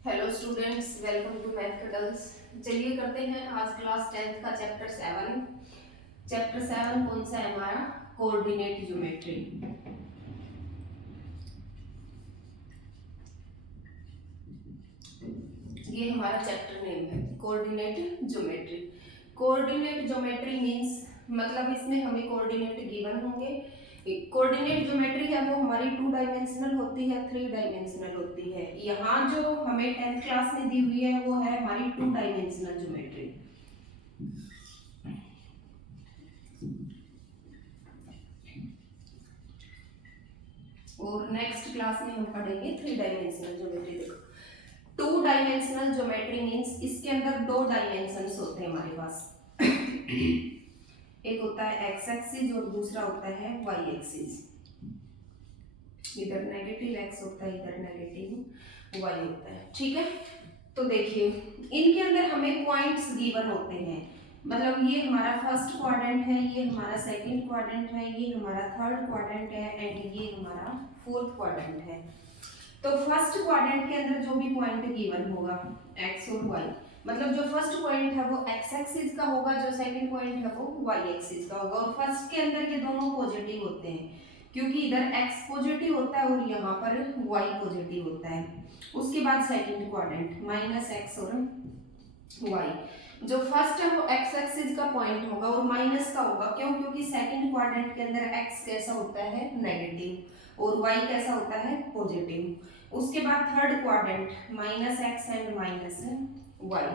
Hello students, welcome to Math Cuddles. चलिए करते हैं आज क्लास 10th का चैप्टर 7। चैप्टर 7 कौन सा है हमारा? Coordinate geometry. ये हमारा चैप्टर नेम है, coordinate geometry. Coordinate geometry means मतलब इसमें हमें कोऑर्डिनेट गिवन होंगे। कोऑर्डिनेट ज्योमेट्री है वो हमारी 2 डायमेंशनल होती है, 3 डायमेंशनल होती है। यहाँ जो हमें 10th क्लास में दी हुई है वो है हमारी 2 डायमेंशनल ज्योमेट्री। और नेक्स्ट क्लास में हम पढ़ेंगे 3 डायमेंशनल ज्योमेट्री। देखो 2 डायमेंशनल ज्योमेट्री मींस इसके अंदर 2 डायमेंशंस होते हैं हमारे पास। एक होता है एक्स एक्सिस और दूसरा होता है वाई एक्सिस। इधर नेगेटिव एक्स होता है, इधर नेगेटिव वाई होता है। ठीक है, तो देखिए इनके अंदर हमें पॉइंट्स गिवन होते हैं। मतलब ये हमारा फर्स्ट क्वाड्रेंट है, ये हमारा सेकंड क्वाड्रेंट है, ये हमारा थर्ड क्वाड्रेंट है एंड ये हमारा फोर्थ क्वाड्रेंट है। तो फर्स्ट क्वाड्रेंट के अंदर जो भी पॉइंट गिवन होगा एक्स और वाई, मतलब जो फर्स्ट पॉइंट है वो एक्स एक्सिस का होगा, जो सेकंड पॉइंट है वो वाई एक्सिस का होगा। और फर्स्ट के अंदर ये दोनों पॉजिटिव होते हैं क्योंकि इधर एक्स पॉजिटिव होता है और यहाँ पर वाई पॉजिटिव होता है। उसके बाद सेकंड क्वाड्रेंट माइनस एक्स और वाई। जो फर्स्ट है वो एक्स एक्सिस का पॉइंट होगा और माइनस का होगा, क्यों? क्योंकि सेकंड क्वाड्रेंट के अंदर एक्स कैसा होता है? नेगेटिव, और वाई कैसा होता है? पॉजिटिव। उसके बाद third quadrant minus X and minus Y.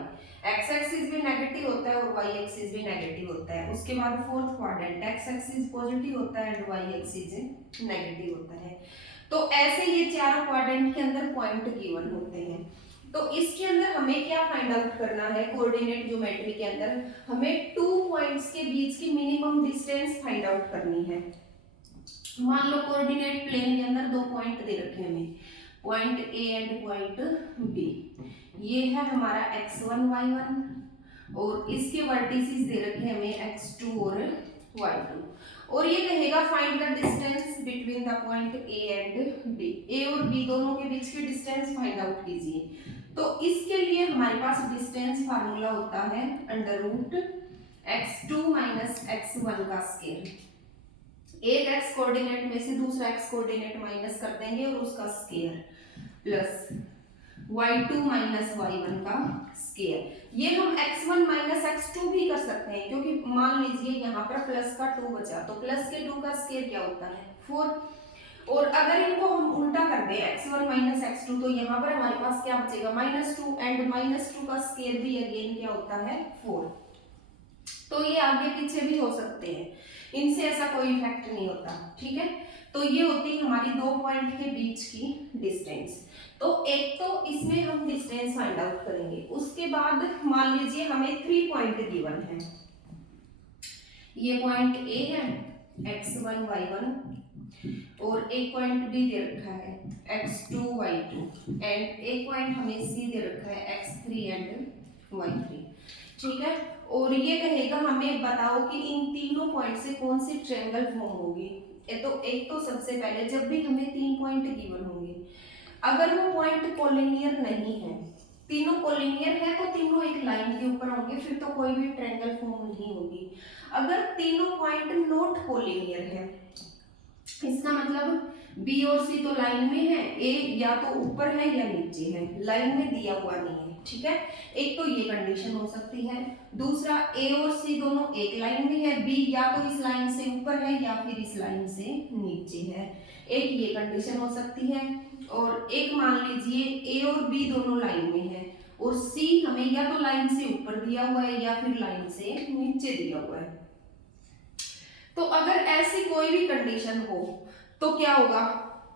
X axis भी नेगेटिव होता है और वाई एक्सिस भी नेगेटिव होता है। उसके बाद fourth quadrant x axis positive होता है एंड वाई एक्सिस नेगेटिव होता है। तो ऐसे ये चार क्वाड्रेंट के अंदर पॉइंट गिवन होते हैं। तो इसके अंदर हमें क्या फाइंड आउट करना है? कोऑर्डिनेट ज्योमेट्री के अंदर हमें 2 पॉइंट्स के बीच की मिनिमम डिस्टेंस फाइंड आउट करनी है। मान लो कोऑर्डिनेट प्लेन के अंदर 2 पॉइंट दे रखे हैं हमें, point A and point B. ये है हमारा x1 y1 और इसके वर्टिसेस दे रखे हैं हमें x2 और y2। और ये कहेगा find the distance between the point A and B. A और बी दोनों के बीच की डिस्टेंस फाइंड आउट कीजिए। तो इसके लिए हमारे पास डिस्टेंस फार्मूला होता है under root x2 minus x1 का स्क्वायर। एक x कोऑर्डिनेट में से दूसरा x कोऑर्डिनेट माइनस कर देंगे और उसका square plus y2 minus y1 का स्क्वायर। ये हम x1 माइनस x2 भी कर सकते हैं क्योंकि मान लीजिए यहाँ पर प्लस का 2 बचा, तो प्लस के 2 का स्क्वायर क्या होता है? 4। और अगर इनको हम उल्टा कर दें x1 माइनस x2, तो यहाँ पर हमारे पास क्या बचेगा? -2 एंड -2 का स्क्वायर भी अगेन क्या होता है? 4। तो ये आगे पीछे भी हो सकते हैं, इनसे ऐसा कोई इफेक्ट नहीं होता। ठीक है, तो ये होती है हमारी 2 पॉइंट के बीच की डिस्टेंस। तो एक तो इसमें हम डिस्टेंस फाइंड आउट करेंगे। उसके बाद मान लीजिए हमें 3 पॉइंट गिवन है। ये पॉइंट ए है x1 y1 और एक पॉइंट बी दे रखा है x2 y2 एंड एक पॉइंट हमें सी दे रखा है x3 एंड y3। ठीक है, और ये कहेगा हमें बताओ कि इन तीनों पॉइंट से कौन सी ट्रायंगल फॉर्म होगी। एक तो सबसे पहले जब भी हमें 3 पॉइंट गिवन होंगे, अगर वो पॉइंट कोलिनियर नहीं है, तीनों कोलिनियर है तो तीनों एक लाइन के ऊपर होंगे, फिर तो कोई भी ट्रायंगल फॉर्म नहीं होगी। अगर तीनों पॉइंट नॉट कोलिनियर है, इसका मतलब बी और सी तो लाइन में है, ए या तो ऊपर है या नीचे है, लाइन में दिया हुआ नहीं है। ठीक है, एक तो ये कंडीशन हो सकती है। दूसरा ए और सी दोनों एक लाइन में है, बी या तो इस लाइन से ऊपर है या फिर इस लाइन से नीचे है, एक ये कंडीशन हो सकती है। और एक मान लीजिए ए और बी दोनों लाइन में है और सी हमें या तो लाइन से ऊपर दिया हुआ है या फिर लाइन से नीचे दिया हुआ है। तो अगर ऐसी कोई भी कंडीशन हो तो क्या होगा?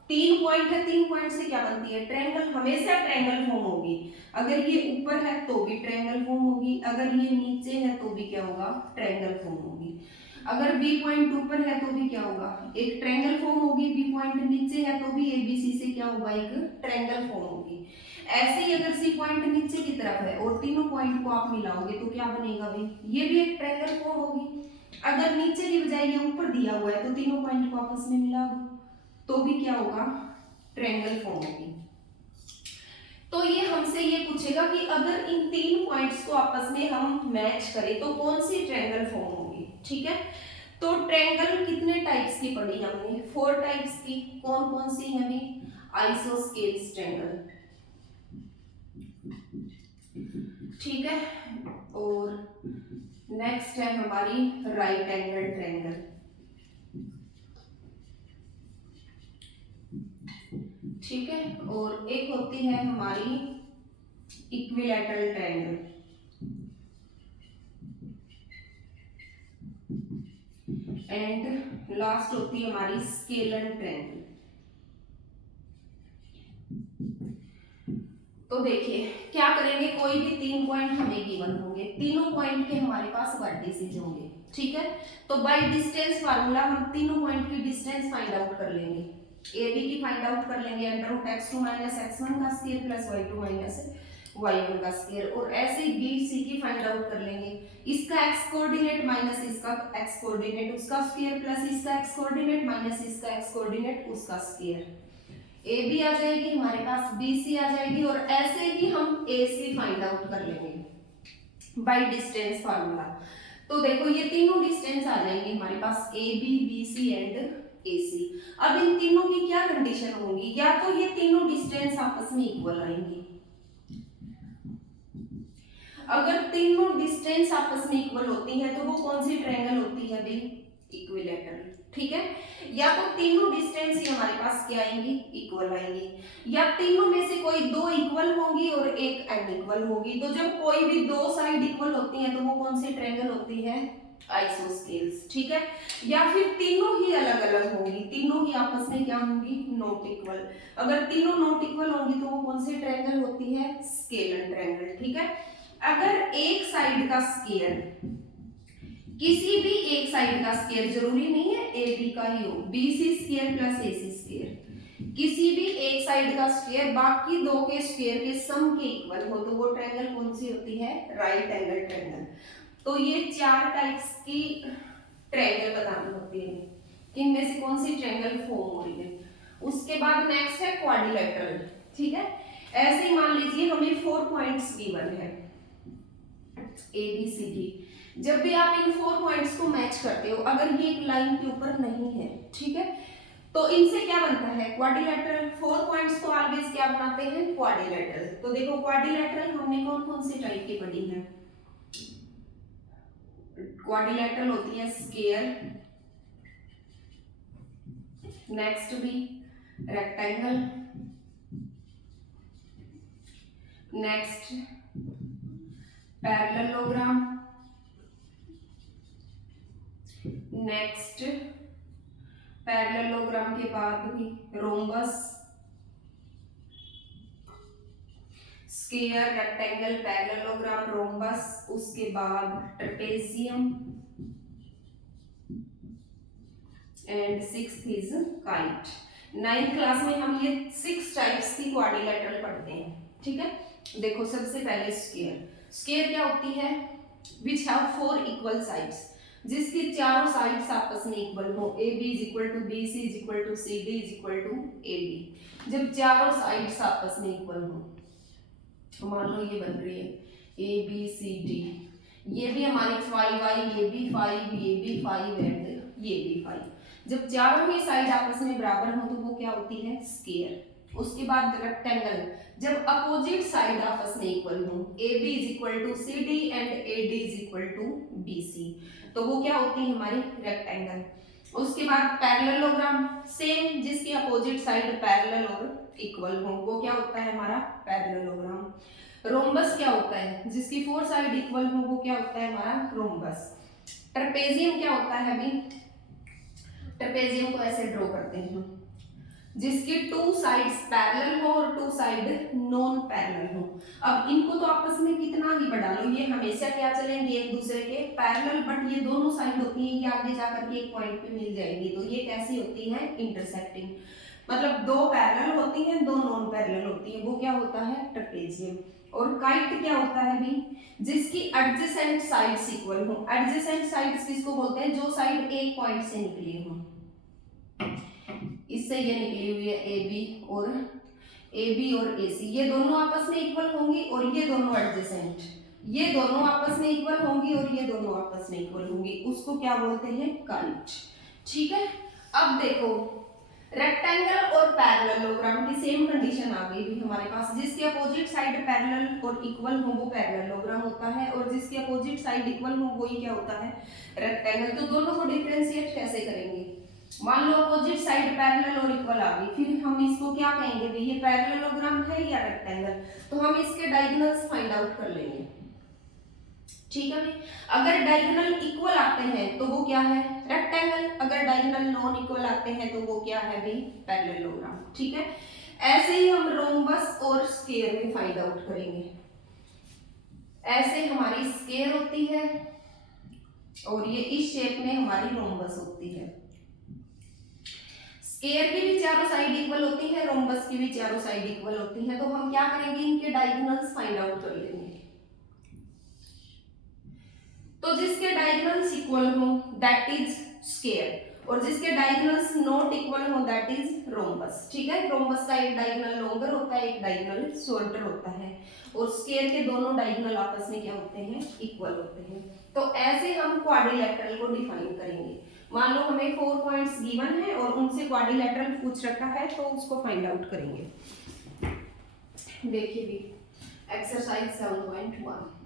3 पॉइंट है, 3 पॉइंट से क्या बनती है? ट्रायंगल, हमेशा ट्रायंगल फॉर्म होगी। अगर ये ऊपर है तो भी ट्रायंगल फॉर्म होगी, अगर ये नीचे है तो भी क्या होगा? ट्रायंगल फॉर्म होगी। अगर बी पॉइंट ऊपर है तो भी क्या होगा? एक ट्रायंगल फॉर्म होगी, बी पॉइंट नीचे है तो भी एबीसी से क्या होगा? एक ट्रायंगल फॉर्म होगी। ऐसे ही अगर सी पॉइंट नीचे की तरफ है और तीनों पॉइंट को आप मिलाओगे तो क्या बनेगा भाई? ये भी एक ट्रायंगल फॉर्म होगी। अगर नीचे की बजाय ये ऊपर दिया हुआ है तो तीनों पॉइंट को आपस में मिला दो तो भी क्या होगा? ट्रायंगल फॉर्म होगी। तो ये हमसे हमसे ये पूछेगा कि अगर इन तीन पॉइंट्स को आपस में हम मैच करें तो कौन सी ट्रायंगल फॉर्म होगी। ठीक है, तो ट्रायंगल कितने टाइप्स की पढ़ी हमने, 4 टाइप्स की। कौन कौन सी है भी, आइसोस्केल्स ट्रायंगल, ठीक है, और नेक्स्ट है हमारी राइट एंगल ट्रायंगल, ठीक है, और एक होती है हमारी इक्विलैटरल ट्रायंगल, एंड लास्ट होती है हमारी स्केलर ट्रायंगल। तो देखिए क्या करेंगे, कोई भी 3 पॉइंट हमें गिवन होंगे, तीनों पॉइंट के हमारे पास वर्टिसेस होंगे। ठीक है, तो बाय डिस्टेंस फार्मूला हम तीनों पॉइंट की डिस्टेंस फाइंड आउट कर लेंगे। ए बी की फाइंड आउट कर लेंगे under root x2 minus x1 का square plus y2 minus y1 का स्क्वायर, और ऐसे ही बी सी की फाइंड आउट कर लेंगे। इसका x कोऑर्डिनेट माइनस इसका x कोऑर्डिनेट उसका स्क्वायर प्लस इसका x कोऑर्डिनेट माइनस इसका x कोऑर्डिनेट उसका स्क्वायर। ए बी आ जाएगी हमारे पास, बी सी आ जाएगी, और ऐसे ही हम ए सी फाइंड आउट कर लेंगे बाय डिस्टेंस फार्मूला। तो देखो ये तीनों डिस्टेंस आ जाएंगे हमारे पास, ए बी सी एंड ए सी। अब इन तीनों की क्या कंडीशन होंगी, या तो ये तीनों डिस्टेंस आपस में इक्वल आएंगी, अगर तीनों डिस्टेंस आपस में इक्वल होती है तो वो कौन सी ट्रायंगल होती है भाई, इक्विलैटरल। ठीक है, या तो तीनों डिस्टेंस ही हमारे पास क्या आएंगी, इक्वल आएंगी, या तीनों में से कोई दो इक्वल होंगी और एक अनइक्वल होगी। तो जब कोई भी दो साइड इक्वल होती है तो वो कौन सी ट्रायंगल होती है, आइसोस्केल्स। ठीक है, या फिर तीनों ही अलग अलग होंगी, तीनों ही आपस में क्या होंगी, नॉट इक्वल। अगर तीनों नॉट इक्वल होंगी तो वो कौन सी ट्रायंगल होती है, स्केलर ट्रायंगल। ठीक है, अगर एक साइड का स्क्वायर, किसी भी एक साइड का स्क्वायर, जरूरी नहीं है ए बी का ही हो, बी सी स्क्वायर प्लस ए सी स्क्वायर, किसी भी एक साइड का स्क्वायर बाकी दो के स्क्वायर के सम के इक्वल हो तो वो ट्रायंगल कौन सी होती है, राइट एंगल ट्रायंगल। तो ये 4 टाइप्स की ट्रायंगल बतानी होती है कि इनमें से कौन सी ट्रायंगल फॉर्म हो रही है। उसके बाद नेक्स्ट है क्वाड्रिलेटरल। ठीक है, ऐसे ही मान लीजिए हमें 4 पॉइंट्स गिवन है ए बी सी डी, जब भी आप इन 4 पॉइंट्स को मैच करते हो, अगर ये एक लाइन के ऊपर नहीं है, ठीक है, तो इनसे क्या बनता है, क्वाड्रिलेटरल। 4 पॉइंट्स को ऑलवेज क्या बनाते हैं, क्वाड्रिलेटरल। तो देखो क्वाड्रिलेटरल हमने कौन कौन सी टाइप की पढ़ी है, क्वाड्रिलेटरल होती है स्क्वायर, नेक्स्ट भी rectangle, next parallelogram, next parallelogram के बाद भी rhombus, square, rectangle, parallelogram, rhombus, उसके बाद trapezium, and 6th is kite. 9th class में हम ये 6 टाइप्स की क्वाड्रिलेटरल पढ़ते हैं। ठीक है, देखो सबसे पहले स्क्वायर। स्क्वायर क्या होती है, विच हैव 4 इक्वल साइड्स, जिसकी चारों साइड्स आपस में इक्वल हो, A B is equal to B C is equal to C D is equal to A B. जब चारों साइड्स आपस में इक्वल हो, तो मान लो ये बन रही है ए बी सी डी, ये भी हमारी 5 आई, ये भी 5, ये भी 5 एंड ये भी 5। जब चारों ही साइड आपस में बराबर हो तो वो क्या होती है, स्क्वायर। उसके बाद रेक्टेंगल, जब अपोजिट साइड आपस में इक्वल हो, A B is equal to C D and A D is equal to B C, तो वो क्या होती है हमारी रेक्टेंगल। उसके बाद पैरेललोग्राम, सेम, जिसकी अपोजिट साइड पैरेलल और इक्वल हो, वो क्या होता है हमारा पैरेललोग्राम। रोम्बस क्या होता है, जिसकी 4 साइड इक्वल हो, वो क्या होता है हमारा रोम्बस। ट्रेपेजियम क्या होता है अभी, ट्रेपेजियम को ऐसे ड्रॉ करते हैं, जिसकी 2 साइड्स पैरेलल हो और 2 साइड नॉन पैरेलल हो। अब इनको तो आपस में कितना ही बढ़ा लो, ये हमेशा क्या चलेंगे, एक दूसरे के पैरेलल, बट ये दोनों साइड होती है, ये आगे जाकर के एक पॉइंट पे मिल जाएंगी, तो ये कैसी होती है, इंटरसेक्टिंग। मतलब 2 पैरेलल होती हैं, 2 नॉन पैरेलल होती हैं, वो क्या होता है, ट्रेपेजियम। और काइट क्या होता है भी, जिसकी एडजेसेंट साइड्स इक्वल हो। एडजेसेंट साइड्स किसको बोलते हैं, जो साइड एक पॉइंट से निकली हो। इससे ये निकली हुई है ए बी, और ए बी और ए सी ये दोनों आपस में इक्वल होंगी और ये दोनों एडजेसेंट, ये दोनों आपस में इक्वल होंगी और ये दोनों आपस में इक्वल होंगी, उसको क्या बोलते हैं, काइट। ठीक है, अब देखो रेक्टेंगल और पैरेललोग्राम की सेम कंडीशन आ गई भी हमारे पास, जिसके अपोजिट साइड पैरेलल और इक्वल हो वो पैरेललोग्राम होता है, और जिसके अपोजिट साइड इक्वल हो वही क्या होता है, रेक्टेंगल। तो दोनों को डिफरेंशिएट कैसे करेंगे, मान लो अपोजिट साइड पैरेलल और इक्वल आ गई, फिर हम इसको क्या कहेंगे भाई, ये पैरेललोग्राम है या रेक्टेंगल, तो हम इसके डायगोनल्स फाइंड आउट कर लेंगे। ठीक है, अगर डायगोनल इक्वल आते हैं तो वो क्या है, रेक्टेंगल, अगर डायगोनल नॉन इक्वल आते हैं तो वो क्या है भी, पैरेललोग्राम। ठीक है, ऐसे ही हम रोम्बस और स्क्वायर में फाइंड आउट करेंगे। ऐसे हमारी स्क्वायर होती है और ये इस शेप में हमारी रोम्बस होती है। स्क्वायर की भी चारों साइड इक्वल होती है, रोम्बस की भी चारों साइड इक्वल होती है, तो हम क्या करेंगे, इनके डायगोनल्स फाइंड आउट कर लेंगे। तो जिसके डायगोनल्स इक्वल हो दैट इज स्क्वायर, और जिसके डायगोनल्स नॉट इक्वल हो दैट इज रोम्बस। ठीक है, रोम्बस का एक डायगोनल लॉन्गर होता है, एक डायगोनल शॉर्टर होता है, और स्क्वायर के दोनों डायगोनल आपस में क्या होते हैं, इक्वल होते हैं। तो ऐसे हम क्वाड्रिलैटरल को डिफाइन करेंगे। मान लो हमें 4 पॉइंट्स गिवन है और उनसे क्वाड्रिलैटरल पूछ रखा है, तो उसको फाइंड आउट करेंगे। देखिए भी एक्सरसाइज 7.1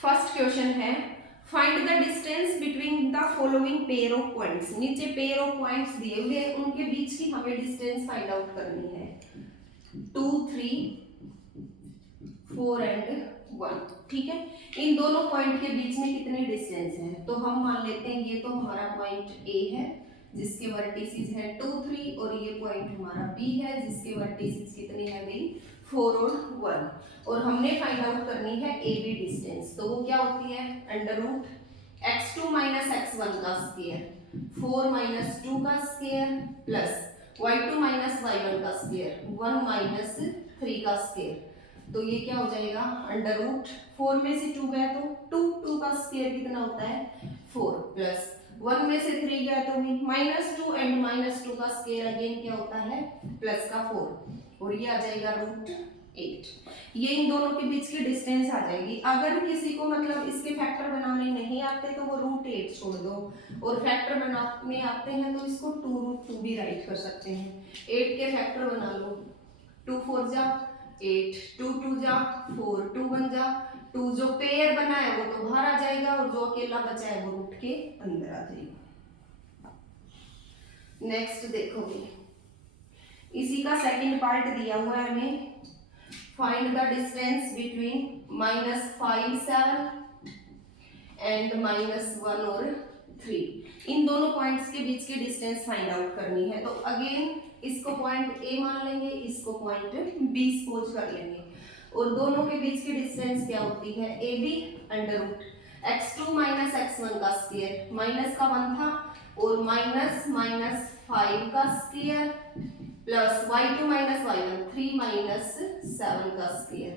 फर्स्ट क्वेश्चन है, find the distance between the following pair of points. नीचे पेयर ऑफ पॉइंट्स दिए हुए हैं, उनके बीच की हमें डिस्टेंस फाइंड आउट करनी है। 2, 3, 4 एंड 1। ठीक है, इन दोनों पॉइंट के बीच में कितनी डिस्टेंस है, तो हम मान लेते हैं ये तो हमारा पॉइंट ए है जिसके वर्टिसेस हैं 2, 3, और ये पॉइंट हमारा बी है जिसके वर्टिसेस कितने हैं भाई, 4 और 1, और हमने फाइंड आउट करनी है ए बी डिस्टेंस। तो वो क्या होती है, under root x2 minus x1 का स्क्वायर, 4 माइनस 2 का square, plus y2 minus y1 का स्क्वायर, 1 माइनस 3 का स्क्वायर। तो ये क्या हो जाएगा, अंडर रूट 4 में से 2 गया तो 2 का स्क्वायर कितना होता है, 4, प्लस 1 में से 3 गया तो भी -2 एंड -2 का स्क्वायर अगेन क्या होता है, प्लस का 4, और ये आ जाएगा √8। ये इन दोनों के बीच की डिस्टेंस आ जाएगी। अगर किसी को मतलब इसके फैक्टर बनाने नहीं आते तो वो √8 छोड़ दो, और फैक्टर बनाने आते हैं तो इसको 2√2 भी राइट कर सकते हैं। 8 के फैक्टर बना लो, 2 4 जा 8, 2 2 जा 4, 2 1 जा 2, जो पेयर बना है वो तो बाहर आ जाएगा और जो अकेला बचा है वो रूट के अंदर आ जाएगा। नेक्स्ट देखो, इसी का सेकंड पार्ट दिया हुआ है हमें, find the distance between -5 7 and -1 और 3। इन दोनों पॉइंट्स के बीच की डिस्टेंस फाइंड आउट करनी है। तो अगेन इसको पॉइंट ए मान लेंगे, इसको पॉइंट बी सपोज कर लेंगे, और दोनों के बीच की डिस्टेंस क्या होती है, A B under root x2 minus x1 का स्क्वायर, माइनस का 1 था, और माइनस -5 का square, plus y2 minus y1 3 minus 7 का स्क्वायर,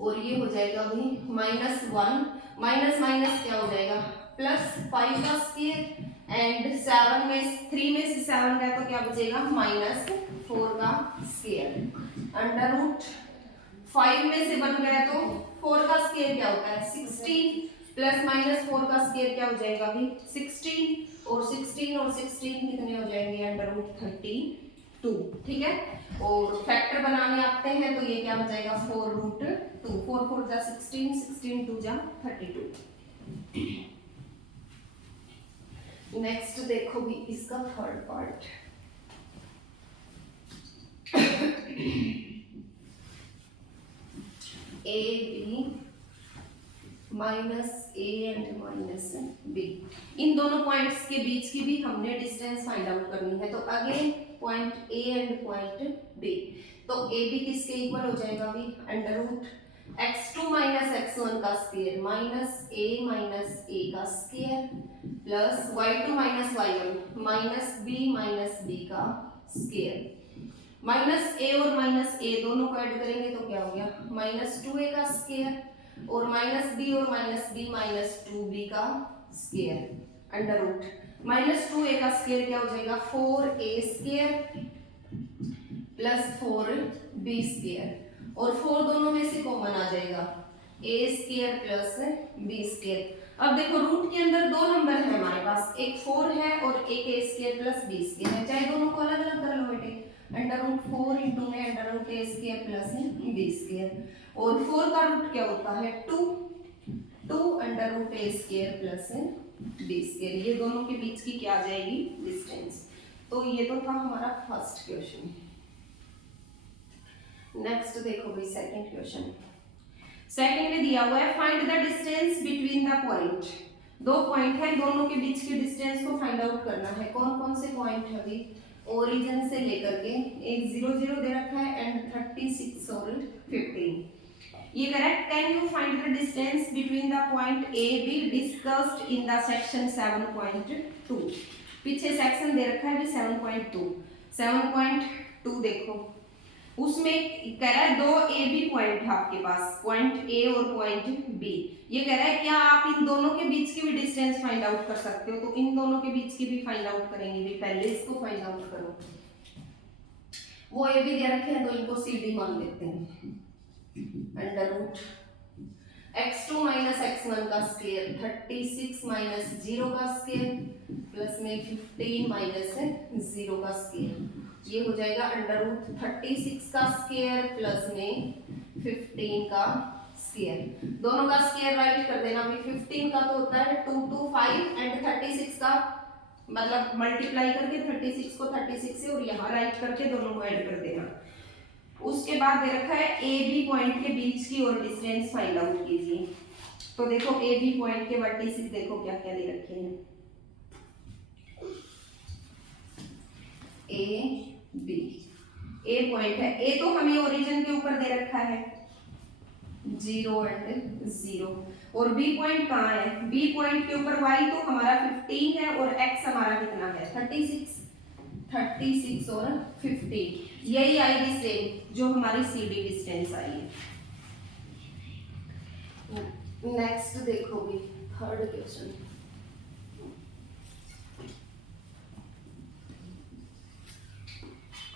और ये हो जाएगा अभी -1 माइनस माइनस क्या हो जाएगा, +5 का स्क्वायर, एंड 7 में 3 में से 7 गया तो क्या बचेगा, -4 का स्क्वायर, अंडर रूट 5 में से 1 गया तो 4 का स्क्वायर क्या होता है 16, प्लस -4 का स्क्वायर क्या हो जाएगा अभी 16, और 16 और 16 कितने हो जाएंगे, अंडर रूट 32। ठीक है, और फैक्टर बनाने आते हैं तो ये क्या हो जाएगा 4√2, 4 4 जा 16, 16 2 जा 32। नेक्स्ट देखो भी इसका third part, A B minus A and minus B, इन दोनों पॉइंट्स के बीच की भी हमने डिस्टेंस फाइंड आउट करनी है। तो again point A and point B, तो ए बी किसके इक्वल हो जाएगा अभी, under root x2 minus x1 का स्क्वायर माइनस ए का square, plus y2 minus y1 minus B का स्क्वायर, माइनस ए और माइनस ए दोनों को ऐड करेंगे तो क्या हो गया -2a का स्क्वायर, और माइनस बी और माइनस बी -2b का स्क्वायर, अंडर रूट -2a का स्क्वायर क्या हो जाएगा 4a square plus 4b square, और 4 दोनों में से कॉमन आ जाएगा a square plus b square. अब देखो रूट के अंदर दो नंबर है हमारे पास, एक 4 है और एक a square plus b square है, चाहे दोनों को अलग अलग कर लो बेटे। √4 इंटू में √a square plus b square, और 4 का रूट क्या होता है 2 √a square plus b square, ये दोनों के बीच की क्या आ जाएगी डिस्टेंस। तो ये तो था हमारा फर्स्ट क्वेश्चन। नेक्स्ट देखो भाई सेकंड क्वेश्चन। सेकंड में दिया हुआ है find the distance between the point, दो पॉइंट है दोनों के बीच के डिस्टेंस को फाइंड आउट करना है। कौन कौन से पॉइंट है अभी, ओरिजिन से लेकर के एक 0 0 दे रखा है एंड 36 और 15। ये correct. Can you find the distance between the point A be discussed in the section 7.2। पीछे सेक्शन दे रखा है भी 7.2। 7.2 देखो उसमें कह रहा है दो ए बी पॉइंट है आपके पास, पॉइंट ए और पॉइंट बी। ये कह रहा है क्या आप इन दोनों के बीच की भी डिस्टेंस फाइंड आउट कर सकते हो, तो इन दोनों के बीच की भी फाइंड आउट करेंगे भी। पहले इसको फाइंड आउट करो। वो ए बी दे रखे हैं तो इनको सी डी मान लेते हैं। √x2 माइनस x1 का स्क्वायर 36 माइनस 0 का स्क्वायर प्लस में 15 माइनस 0 का स्क्वायर, ये हो जाएगा √36 का स्क्वायर प्लस में 15 का स्क्वायर। दोनों का स्क्वायर राइट कर देना भी। 15 का तो होता है 2 2 5 एंड 36 का मतलब मल्टीप्लाई करके 36 को 36 से और यहाँ राइट करके दोनों को ऐड कर देना। उसके बाद दे रखा है ए बी पॉइंट के बीच की और डिस्टेंस फाइंड आउट कीजिए। तो देखो ए बी पॉइंट के वर्टिसेस देखो क्या क्या दे रखे हैं। ए बी, ए पॉइंट है, ए तो हमें ओरिजिन के ऊपर दे रखा है 0 एंड 0, और बी पॉइंट कहाँ है, बी पॉइंट के ऊपर y तो हमारा 15 है और x हमारा कितना है 36 और 15। यही आएगी सेम जो हमारी सी डी डिस्टेंस आई है। नेक्स्ट देखो भी थर्ड क्वेश्चन।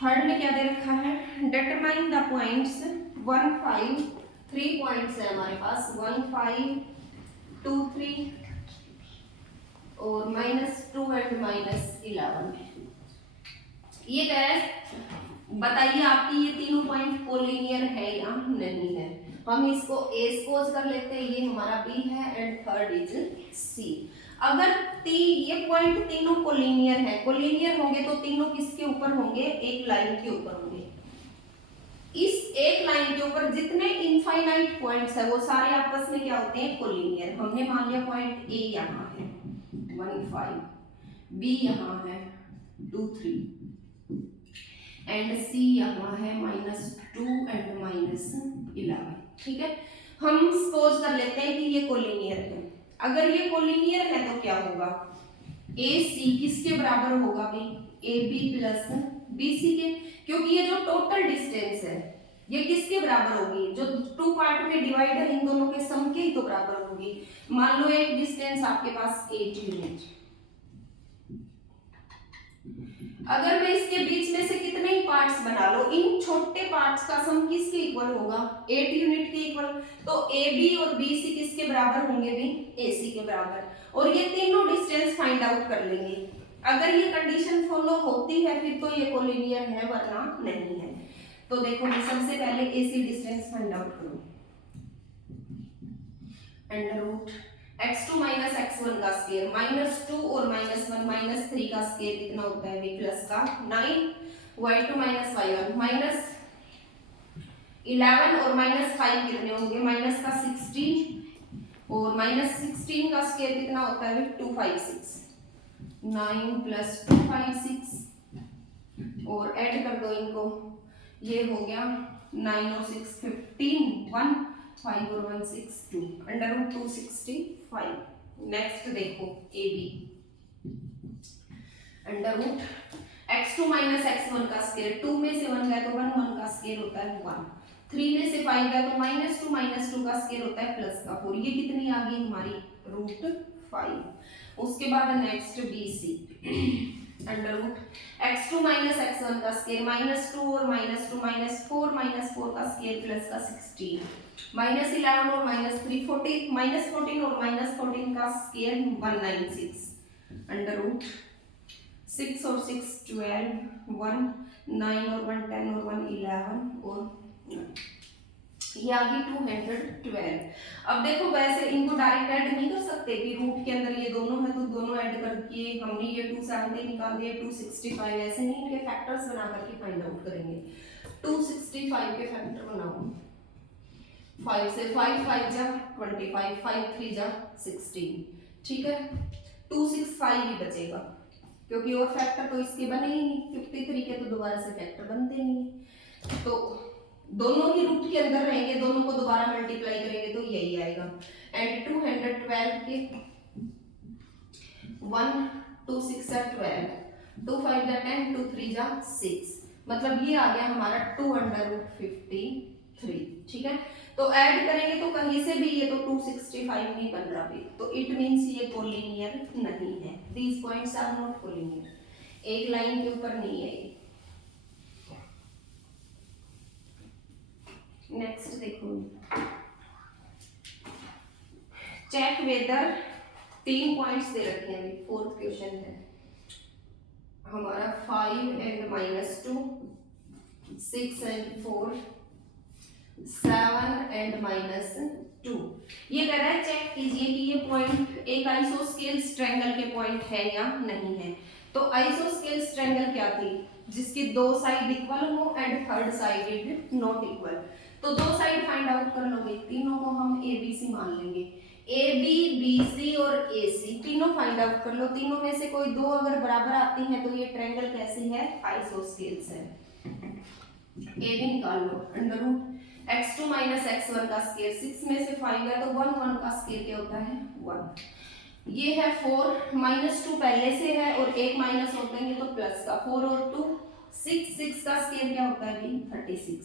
थर्ड में क्या दे रखा है, डिटरमाइन द पॉइंट्स 1 5 3 पॉइंट्स है हमारे पास 1 5 2 3 और -2 एंड -11। ये कह रहा है बताइए आपकी ये तीनों पॉइंट कोलिनियर है या नहीं है। हम इसको ए सपोज कर लेते हैं, ये हमारा बी है एंड थर्ड इज सी। अगर ये पॉइंट तीनों कोलिनियर है, कोलिनियर होंगे तो तीनों किसके ऊपर होंगे, एक लाइन के ऊपर होंगे। इस एक लाइन के ऊपर जितने इनफाइनाइट पॉइंट्स है वो सारे आपस में क्या होते हैं कोलिनियर। हमने मान लिया पॉइंट ए यहाँ है 1 5, बी यहाँ है 2 3 एंड सी यहाँ है -2 एंड -11। ठीक है, हम सपोज कर लेते हैं कि ये कोलिनियर है। अगर ये कोलिनियर है तो क्या होगा, ए सी किसके बराबर होगा भी, A B plus B C के, क्योंकि ये जो टोटल डिस्टेंस है ये किसके बराबर होगी, जो 2 पार्ट में डिवाइड है इन दोनों के सम के ही तो बराबर होगी। मान लो एक डिस्टेंस आपके पास 8 यूनिट, अगर मैं इसके बीच में से कितने ही पार्ट्स बना लो, इन छोटे पार्ट्स का सम किसके इक्वल होगा 8 यूनिट के इक्वल। तो ए बी और बी सी किसके बराबर होंगे भी, ए सी के बराबर, और ये तीनों डिस्टेंस फाइंड आउट कर लेंगे। अगर ये कंडीशन फॉलो होती है फिर तो ये कोलिनियर है, वरना नहीं है। तो देखो मैं सबसे पहले ए सी डिस्टेंस फाइंड आउट करूं। x2 माइनस x1 का स्क्वायर -2 और -1 -3 का स्क्वायर कितना होता है प्लस का 9, y2 माइनस y1 -11 और -5 कितने होंगे माइनस का 16 और -16 का स्क्वायर कितना होता है 256, 9 प्लस 256 और ऐड कर दो इनको, ये हो गया 9 और 6 15 1 5 और 1 6 2 √265। नेक्स्ट देखो A B √x2 minus x1 का स्क्वायर, 2 में से 1 गया तो 1 1 का स्क्वायर होता है 1, 3 में से 5 गया तो -2 का स्क्वायर होता है प्लस का 4, ये कितनी आ गई हमारी √5। उसके बाद next BC under root x2 minus x1 का स्केयर -2 और -2 -4 का स्केयर प्लस का 16 -11 और -3 14 -14 और -14 का स्केयर 196 अंडर रूट 6 और 6 12 1 9 और 1 10 और 1 11 और 9 ये आ गई 212। अब देखो वैसे इनको डायरेक्ट ऐड नहीं कर सकते कि रूट के अंदर ये दोनों है तो दोनों ऐड करके हमने ये 270 निकाल दिया 265, ऐसे नहीं इनके फैक्टर्स बना करके फाइंड आउट करेंगे। 265 के फैक्टर बनाओ 5 से 5 5 जा 25 5 3 जा 16, ठीक है 265 ही बचेगा क्योंकि और फैक्टर तो इसके बने ही नहीं, 53 के तो दोबारा से फैक्टर बनते नहीं, तो दोनों ही रूट के अंदर रहेंगे, दोनों को दोबारा मल्टीप्लाई करेंगे तो यही आएगा। एंड 212 के 1 2 6 जा 12 2 5 जा 10 2 3 जा 6, मतलब ये आ गया हमारा 2√53, ठीक है। तो ऐड करेंगे तो कहीं से भी ये तो 265 नहीं बन रहा भी, तो इट मींस ये कोलिनियर नहीं है। These points are not collinear, एक लाइन के ऊपर नहीं है ये। नेक्स्ट देखो, चेक वेदर 3 पॉइंट्स दे रखे हैं, फोर्थ क्वेश्चन है हमारा 5 एंड -2 6 एंड 4 7 एंड -2। ये कह रहा है चेक कीजिए कि ये पॉइंट एक आइसोस्केल्स ट्रायंगल के पॉइंट है या नहीं है। तो आइसोस्केल्स ट्रायंगल क्या थी, जिसकी दो साइड इक्वल हो and third side not equal. तो दो साइड फाइंड आउट कर लोगे, तीनों को हम ABC मान लेंगे, AB BC और AC तीनों फाइंड आउट कर लो। तीनों में से कोई दो अगर बराबर आती हैं तो ये ट्रायंगल कैसी है, आइसोस्केल्स है। AB निकाल लो, under root x2 minus x1 का स्केयर 6 में से 5 है तो 1 1 का स्केयर क्या होता है 1। ये है 4 -2 पहले से है और एक माइनस होते हैं तो प्लस का 4 और 2 6 6 का स्केयर क्या होता है 36,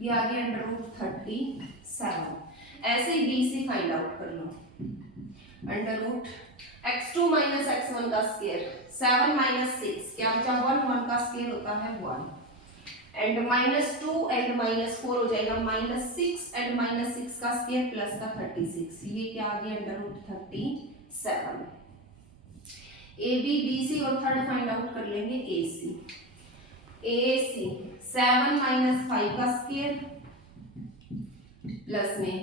ये आ गया अंडर रूट 37। ऐसे ही BC फाइंड आउट कर लो, under root x2 minus x1 का स्केयर 7 -6 क्या बचा 1 1 का स्केयर होता है 1 एंड -2 एंड -4 हो जाएगा -6 एंड -6 का स्केयर प्लस का 36, ये क्या आ गया अंडर रूट 37। AB BC और थर्ड फाइंड आउट कर लेंगे AC 7 -5 का स्केयर प्लस में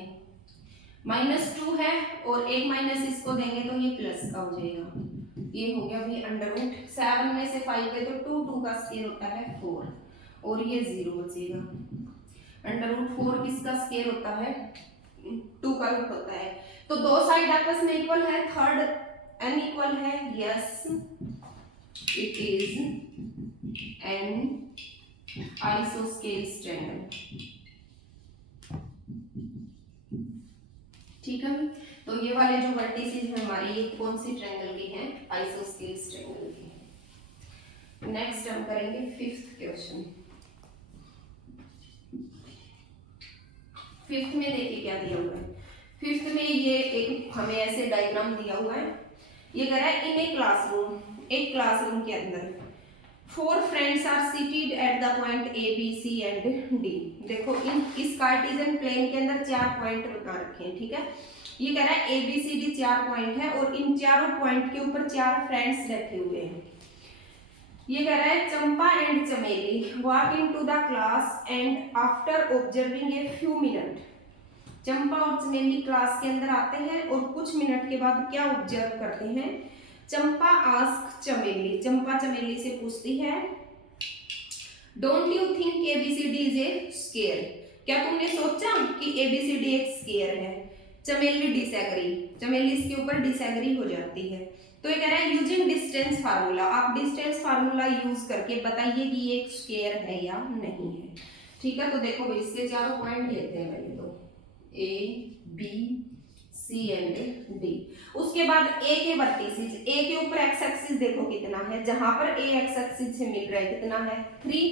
-2 है और एक माइनस इसको देंगे तो ये प्लस का हो जाएगा, ये हो गया भी अंडर रूट 7 में से 5 गए तो 2 2 का स्केयर होता है 4 और ये 0 बचेगा। अंडर रूट 4 किसका स्केयर होता है 2 का रूट होता है, तो दो साइड आपस में इक्वल है, थर्ड अनइक्वल है, yes it is an isosceles triangle, ठीक है। तो ये वाले जो वर्टिसेस हैं हमारे ये कौन सी ट्रायंगल के हैं, आइसोस्केल्स ट्रायंगल के हैं। नेक्स्ट हम करेंगे 5th क्वेश्चन। 5th में देखिए क्या दिया हुआ है, 5th में ये एक हमें ऐसे डायग्राम दिया हुआ है, ये कह रहा है इन ए क्लासरूम, एक क्लासरूम के अंदर 4 friends are seated at the point A B C and D। देखो इस कार्टेशियन प्लेन के अंदर 4 पॉइंट बता रखे हैं, ठीक है। ये कह रहा है A B C D 4 point है और इन चारों पॉइंट के ऊपर 4 फ्रेंड्स बैठे हुए हैं। ये कह रहा है Champa and Chameli walk into the class and after observing a few minute. Champa और चमेली क्लास के अंदर आते हैं और कुछ मिनट के बाद क्या ऑब्जर्व करते हैं, चंपा आस्क चमेली, चंपा चमेली से पूछती है don't you think ABCD is a square, क्या तुमने सोचा कि ABCD एक स्केयर है। चमेली डिसएग्री, चमेली इसके ऊपर डिसएग्री हो जाती है। तो ये कह रहा है यूजिंग डिस्टेंस फार्मूला, आप डिस्टेंस फार्मूला यूज करके बताइए कि ये एक स्केयर है या नहीं है, ठीक है। तो देखो भाई इसके चारों पॉइंट लेते हैं पहले तो A B C and D, उसके बाद A के वर्टिसेस, A के ऊपर x एक्सिस देखो कितना है, जहां पर A x एक्सिस से मिल रहा है कितना है 3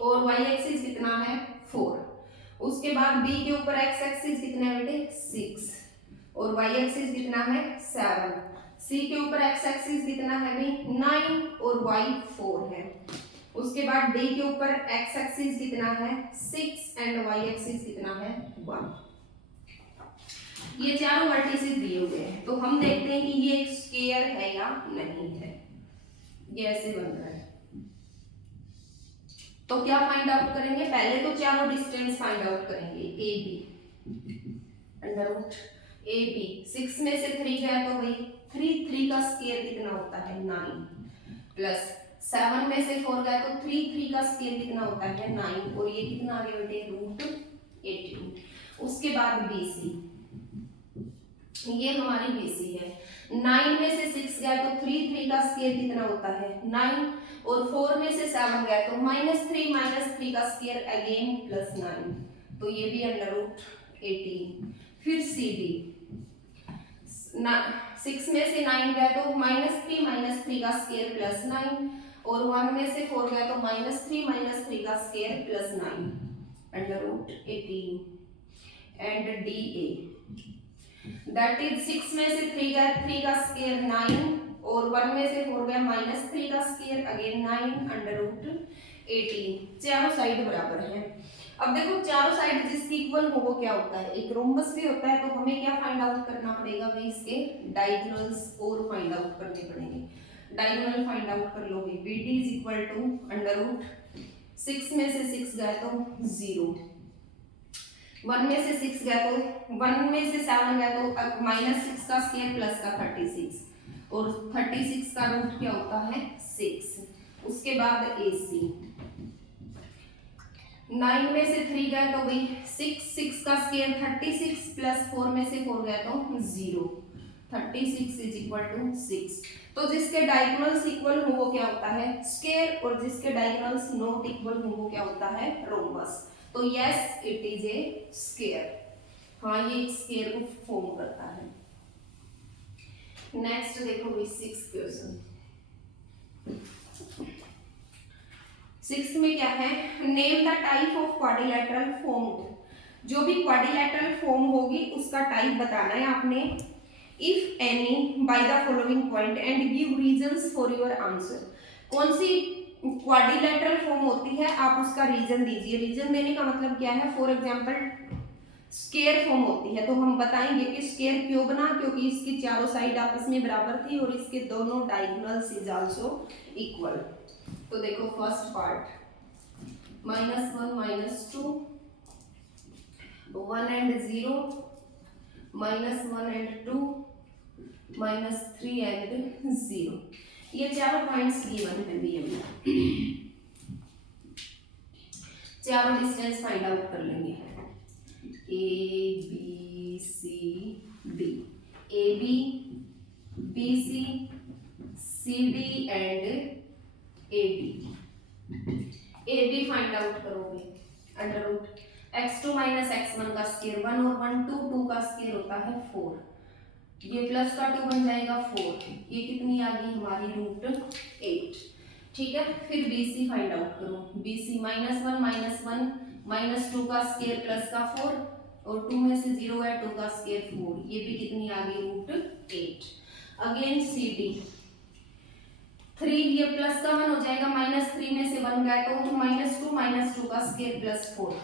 और y एक्सिस कितना है 4। उसके बाद B के ऊपर x एक्सिस कितना है बेटे 6, और y एक्सिस कितना है 7, c के ऊपर x एक्सिस कितना है भाई 9 और y 4 है। उसके बाद d के ऊपर x एक्सिस कितना है 6 एंड y एक्सिस कितना है 1। ये चारों वर्टिसेस दिए हुए हैं, तो हम देखते हैं कि ये एक स्क्वायर है या नहीं है। ये ऐसे बन रहा है, तो क्या फाइंड आउट करेंगे, पहले तो चारों डिस्टेंस फाइंड आउट करेंगे। A B under root A B, 6 में से 3 गया तो भाई 3 का स्क्वायर कितना होता है 9, प्लस 7 में से 4 गया तो 3 का स्क्वायर कितना होता है 9, और ये कितना आ गया बेटे रूट 18। उसके बाद बी सी, ये हमारी बी सी है। 9 में से 6 गया तो 3 का स्क्वायर कितना होता है 9, और 4 में से 7 गया तो -3 का स्क्वायर अगेन प्लस 9, तो ये भी अंडर रूट 18। फिर सी डी, 6 में से 9 गया तो -3 का स्क्वायर प्लस 9, और 1 में से 4 गया तो -3 का square plus 9 under root 18। And D A, that is 6 में से 3 गया 3 का स्क्वायर 9, और 1 में से 4 गया -3 का स्क्वायर अगेन 9 अंडर रूट 18। चारों साइड बराबर हैं। अब देखो चारों साइड जिसकी इक्वल हो वो क्या होता है, एक रोम्बस भी होता है, तो हमें क्या फाइंड आउट करना पड़ेगा भाई, इसके डायगोनल्स और फाइंड आउट करने पड़ेंगे। डायगोनल फाइंड आउट कर लोगे, BD is equal to under root 6 में से 6 गया तो 0, 1 में से 6 गया तो 1 में से 7 गया तो -6 का स्क्वायर प्लस का 36, और 36 का रूट क्या होता है 6। उसके बाद AC, 9 में से 3 गया तो भाई 6 का स्क्वायर 36, प्लस 4 में से 4 गया तो 0, 36 इज इक्वल टू 6। तो जिसके डायगोनल्स इक्वल हो वो क्या होता है स्क्वायर, और जिसके डायगोनल्स नॉट इक्वल हो वो क्या होता है रोम्बस। तो yes it is a square, हाँ ये एक स्क्वायर को फॉर्म करता है। नेक्स्ट देखो भाई 6th क्वेश्चन। 6th में क्या है, name the type of quadrilateral formed. जो भी क्वाड्रिलेटरल फॉर्म होगी उसका टाइप बताना है आपने। If any by the following point and give reasons for your answer. कौन सी क्वाड्रिलेटरल फॉर्म होती है आप उसका रीजन दीजिए। रीजन देने का मतलब क्या है, फॉर एग्जांपल स्क्वायर फॉर्म होती है तो हम बताएंगे कि स्क्वायर क्यों बना, क्योंकि इसकी चारों साइड आपस में बराबर थी और इसके दोनों डायगोनल्स इज आल्सो इक्वल। तो देखो first part -1 -2, 1 and 0, -1 and 2, -3 and 0। ये चारों पॉइंट्स गिवन है बीएम में। चारों डिस्टेंस फाइंड आउट कर लेंगे। A B C D, A B C C D and A D. A B find out करोगे अंडर रूट x2 - x1 का square 1 और 1 2 का स्क्वायर होता है 4, ये प्लस का 2 बन जाएगा 4, ये कितनी आ गई हमारी रूट 8। ठीक है, फिर BC फाइंड आउट करो। BC -1 - 2 का स्क्वायर प्लस का 4, और 2 में से 0 है 2 का स्क्वायर 4, ये भी कितनी आ गई रूट 8। अगेन CD 3, ये प्लस का 1 हो जाएगा, -3 में से 1 गया तो -2 का स्क्वायर प्लस 4,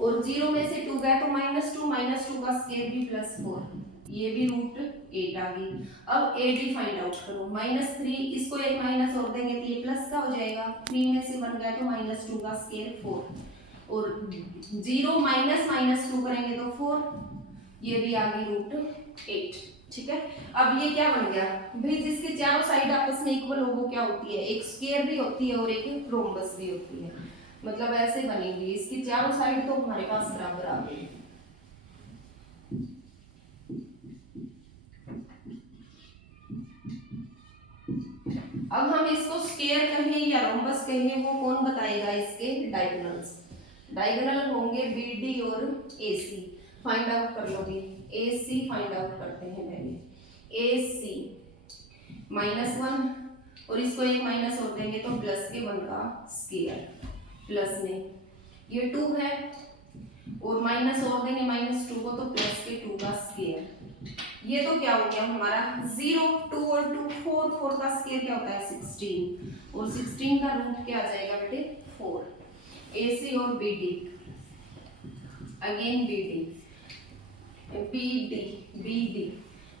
और 0 में से 2 गया तो -2 का स्क्वायर भी प्लस 4, ये भी रूट 8 आ गई। अब AD फाइंड आउट करो। -3, इसको एक माइनस और देंगे तो ये प्लस का हो जाएगा, 3 में से 1 गया तो -2 का स्क्वायर 4, और 0 -2 करेंगे तो 4, ये भी आ गई रूट 8। ठीक है, अब ये क्या बन गया भाई, जिसके चारों साइड आपस में इक्वल हो वो क्या होती है, एक स्क्वायर भी होती है और एक रोम्बस भी होती है। मतलब ऐसे बनेगी, इसकी चारों साइड तो हमारे पास बराबर आ गई। अब हम इसको स्क्वायर कहें या रोम्बस कहें वो कौन बताएगा, इसके डायगोनल्स। डायगोनल होंगे BD और AC, फाइंड आउट कर लोगे। AC फाइंड आउट करते हैं पहले। AC -1, और इसको एक माइनस और देंगे तो प्लस के 1 का स्क्वायर, प्लस में ये 2 है और माइनस और देंगे -2 को तो प्लस के 2 का स्क्वायर, ये तो क्या हो गया हमारा 0, 2 और 2 4, 4 का स्क्वायर क्या होता है 16 और 16 का रूट क्या आ जाएगा बेटे 4। AC और BD अगेन BD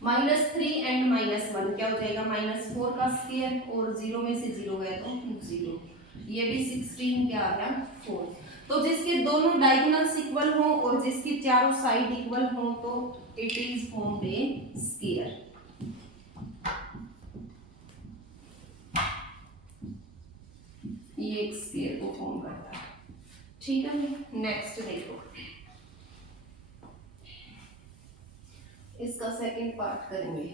-3 एंड -1 क्या हो जाएगा -4 का स्क्वायर और 0 में से 0 गया तो 0। ये भी 16 क्या आ गया 4। तो जिसके दोनों डायगोनल्स इक्वल हो और जिसकी चारों साइड इक्वल हो तो it is formed A square. ये एक स्क्वायर को फॉर्म करता है। ठीक है, नेक्स्ट देखो, इसका सेकंड पार्ट करेंगे।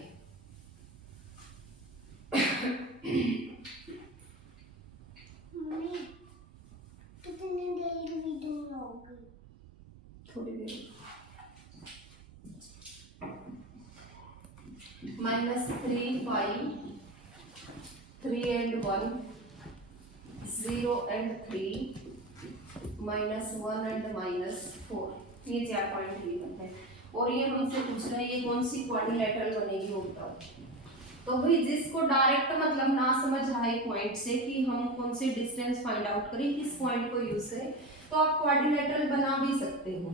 कितनी देर की वीडियो होगी? थोड़ी देर। -3 5 3 and 1 0 and 3 -1 and -4 ये 4 पॉइंट गिवन है और ये हमसे पूछ रहा है ये कौन सी क्वाड्रिलेटरल बनेगी बताओ। तो भाई जिसको डायरेक्ट मतलब ना समझ आए पॉइंट से कि हम कौन से डिस्टेंस फाइंड आउट करें, किस पॉइंट को यूज करें, तो आप क्वाड्रिलेटरल बना भी सकते हो।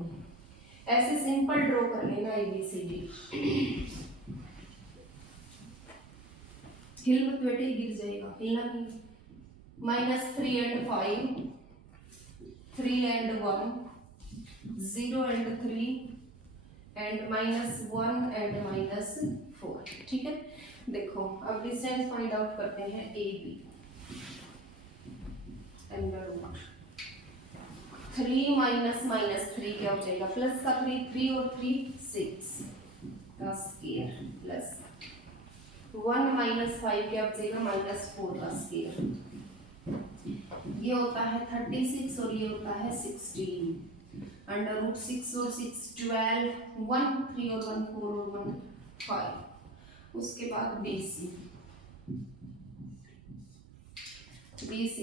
ऐसे सिंपल ड्रॉ कर लेना ABCD। हिल मत बेटे, गिर जाएगा, हिलना नहीं। -3 and 5 3 and 1 0 and 3 and -1 and -4। ठीक है, देखो अब डिस्टेंस फाइंड आउट करते हैं AB अंडर रूट 3 -3 क्या हो जाएगा प्लस का 3 और 3 6 का स्क्वायर प्लस 1 -5 क्या हो जाएगा -4 का स्क्वायर। ये होता है 36 और ये होता है 16 अंडर रूट 6 और 6 12 1 3 और 1 4 और 1 5। उसके बाद BC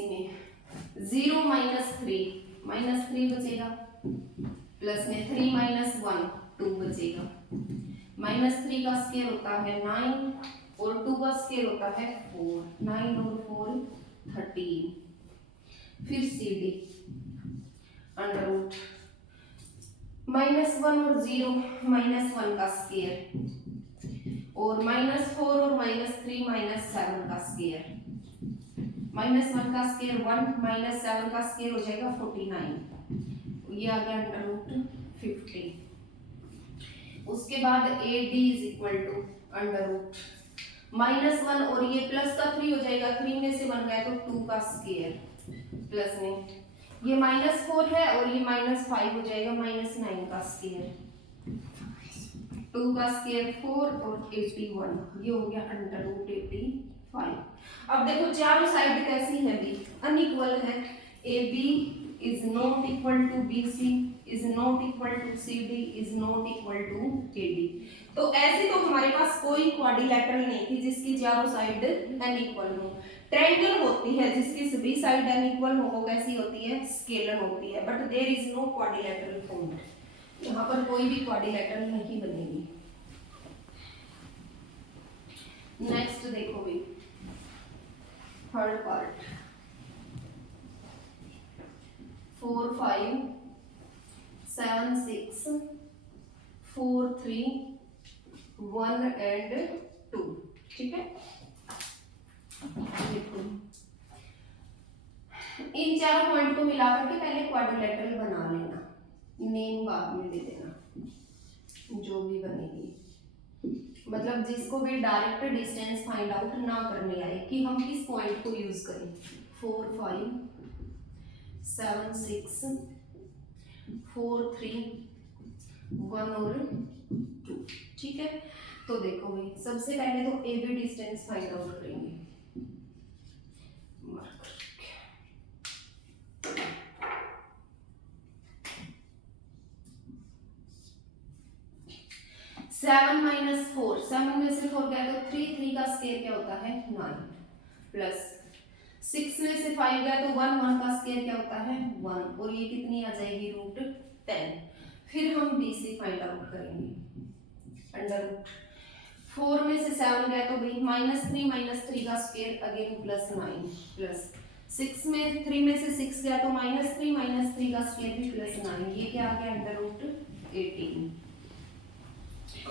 में 0 -3 बचेगा प्लस में 3 -1 2 बचेगा। -3 का स्क्वायर होता है 9 और 2 का स्क्वायर होता है 4 9 और 4 13। फिर CD अंडर रूट -1 और 0 -1 का स्क्वायर और -4 और -3 -7 का स्क्वायर। -1 का स्क्वायर 1 -7 का स्क्वायर हो जाएगा 49। ये आ गया अंडर रूट 50। उसके बाद AD is equal to under root -1 और ये प्लस का 3 हो जाएगा, 3 में से 1 गया तो 2 का स्क्वायर प्लस में ये -4 है और ये -5 हो जाएगा -9 का स्क्वायर 2 का स्क्वायर 4 और 81। ये हो गया अंडर रूट 85। अब देखो चारों साइड कैसी है भी अनइक्वल है। AB is not equal to BC is not equal to CD is not equal to AD। तो ऐसे तो हमारे पास कोई क्वाड्रिलेटरल नहीं थी जिसकी चारों साइड अनइक्वल हो। ट्रायंगल होती है जिसकी सभी साइड अनइक्वल हो, वो कैसी होती है स्केलर होती है, but there is no quadrilateral formed. यहाँ पर कोई भी क्वाड्रिलेटरल नहीं बनेगी। नेक्स्ट देखो भी थर्ड पार्ट 4 5 7 6 4 3 1 and 2। ठीक है, देखो इन चारों पॉइंट को मिलाकर के पहले क्वाड्रिलेटरल बना लेना, नेम बाद में दे देना जो भी बनेगी। मतलब जिसको भी डायरेक्ट डिस्टेंस फाइंड आउट ना करने आए कि हम किस पॉइंट को यूज करें। 4 5 7 6 4 3 1 और 2। ठीक है, तो देखो भाई सबसे पहले तो AB डिस्टेंस फाइंड आउट करेंगे। 7 -4 7 में से 4 गया तो 3 का स्क्वायर क्या होता है 9 प्लस 6 में से 5 गया तो 1 का स्क्वायर क्या होता है 1 और ये कितनी आ जाएगी रूट 10। फिर हम BC फाइंड आउट करेंगे। अंडर रूट 4 में से 7 गया तो भाई -3 का स्क्वायर अगेन +9 प्लस 6 में 3 में से 6 गया तो -3 का स्क्वायर भी +9, ये क्या आ गया अंडर रूट 18।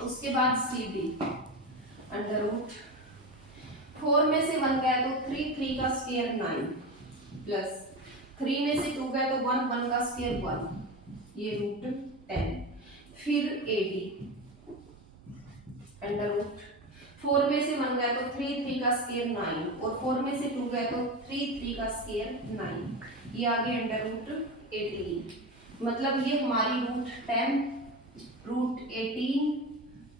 उसके बाद CD अंडर रूट 4 में से 1 गया तो 3 का स्क्वायर 9 प्लस 3 में से 2 गया तो 1 का स्क्वायर 1, ये रूट 10। फिर AD अंडर रूट 4 में से 1 गया तो 3 का स्क्वायर 9 और 4 में से 2 गया तो 3 का स्क्वायर 9, ये आ गया अंडर रूट 18। मतलब ये हमारी रूट 10, रूट 18,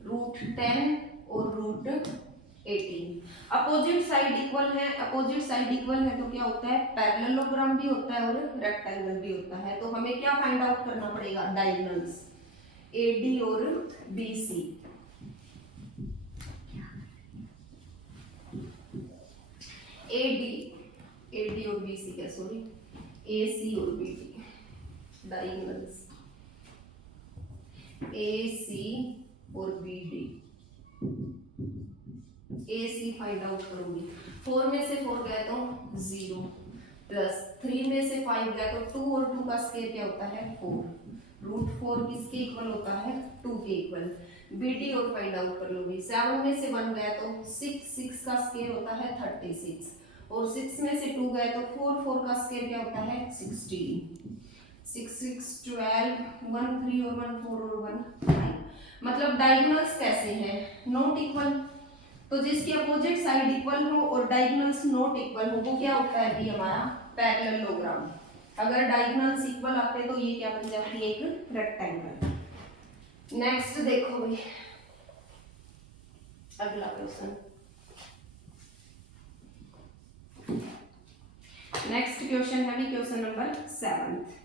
रूट 10 और रूट 18। अपोजिट साइड इक्वल है, अपोजिट साइड इक्वल है तो क्या होता है, पैरेललोग्राम भी होता है और रेक्टेंगल भी होता है। तो हमें क्या फाइंड आउट करना पड़ेगा, डायगोनल्स AD और BC। AD और BC क्या, सॉरी AC और BD, डायगोनल्स AC और BD। AC फाइंड आउट करूंगी, 4 में से 4 गया तो 0 प्लस 3 में से 5 गया तो 2 और 2 का स्क्वायर क्या होता है 4, रूट 4 किसके इक्वल होता है 2 के इक्वल। BD और फाइंड आउट कर लूंगी, 7 में से 1 गया तो 6 का स्क्वायर होता है 36 और 6 में से 2 गया तो 4 का स्क्वायर क्या होता है 16, 6 6 12, 1 3 और 1 4 और 1 5। मतलब डायगोनल्स कैसे हैं, नॉट इक्वल। तो जिसकी अपोजिट साइड इक्वल हो और डायगोनल्स नॉट इक्वल हो वो क्या होता है भी हमारा पैरेललोग्राम। अगर डायगोनल्स इक्वल आते तो ये क्या बन जाती है, एक रेक्टेंगल। नेक्स्ट देखो भाई अगला क्वेश्चन, नेक्स्ट क्वेश्चन है भी क्वेश्चन नंबर 7।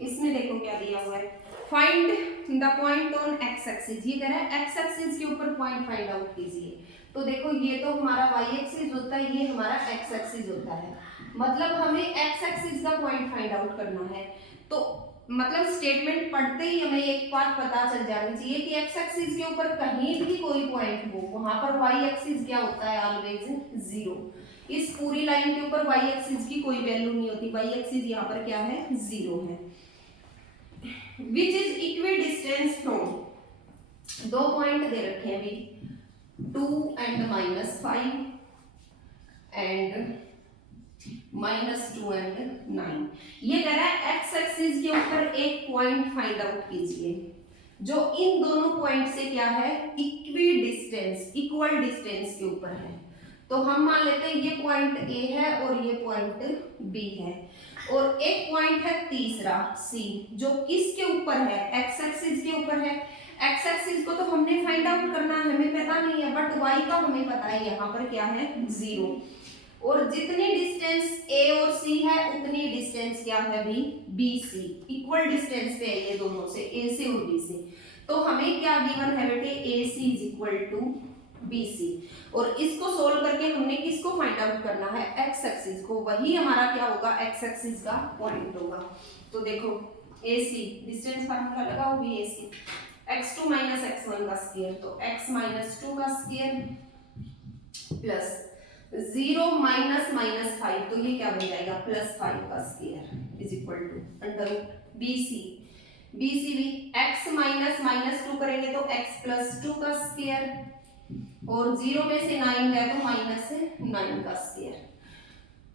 इसमें देखो क्या दिया हुआ है, find the point on x axis. ये कह रहा है एक्स एक्सिस के ऊपर पॉइंट फाइंड आउट कीजिए। तो देखो ये तो हमारा वाई एक्सिस होता है, ये हमारा एक्स एक्सिस होता है। मतलब हमें एक्स एक्सिस का पॉइंट फाइंड आउट करना है। तो मतलब स्टेटमेंट पढ़ते ही हमें एक बात पता चल जानी चाहिए कि एक्स एक्सिस के ऊपर कहीं भी कोई पॉइंट हो वहां पर वाई एक्सिस क्या होता है, ऑलवेज 0। इस पूरी लाइन के ऊपर वाई एक्सिस की कोई वैल्यू नहीं होती, वाई एक्सिस यहाँ पर क्या है 0 है। Which is equi distance from, दो पॉइंट दे रखे हैं भी 2 and -5 एंड -2 and 9। ये कह रहा है एक्स एक्सिस के ऊपर एक पॉइंट फाइंड आउट कीजिए जो इन दोनों पॉइंट से क्या है, इक्वी डिस्टेंस, इक्वल डिस्टेंस के ऊपर है। तो हम मान लेते हैं ये पॉइंट A है और ये पॉइंट B है और एक पॉइंट है तीसरा C जो किसके ऊपर है, एक्स एक्सिस के ऊपर है। एक्स एक्सिस को तो हमने फाइंड आउट करना है, हमें पता नहीं है, बट y का हमें पता है, यहाँ पर क्या है 0। और जितनी डिस्टेंस A और C है उतनी डिस्टेंस क्या है भी BC, इक्वल डिस्टेंस पे है ये दोनों से, A से और B से। तो हमें क्या गिवन है बेटे, AC is equal to BC। और इसको सोल्व करके हमने किसको फाइंड आउट करना है, एक्स एक्सिस को, वही हमारा क्या होगा एक्स एक्सिस का पॉइंट होगा। तो देखो AC डिस्टेंस फार्मूला लगाओ भी AC x2 माइनस x1 का स्क्वायर, तो x माइनस 2 का स्क्वायर प्लस 0 माइनस -5 तो ये क्या बन जाएगा +5 का square is equal to under root BC। BC भी x माइनस -2 करेंगे तो x प्लस 2 का स्क्वायर और 0 में से 9 गया तो -9 का स्क्वायर।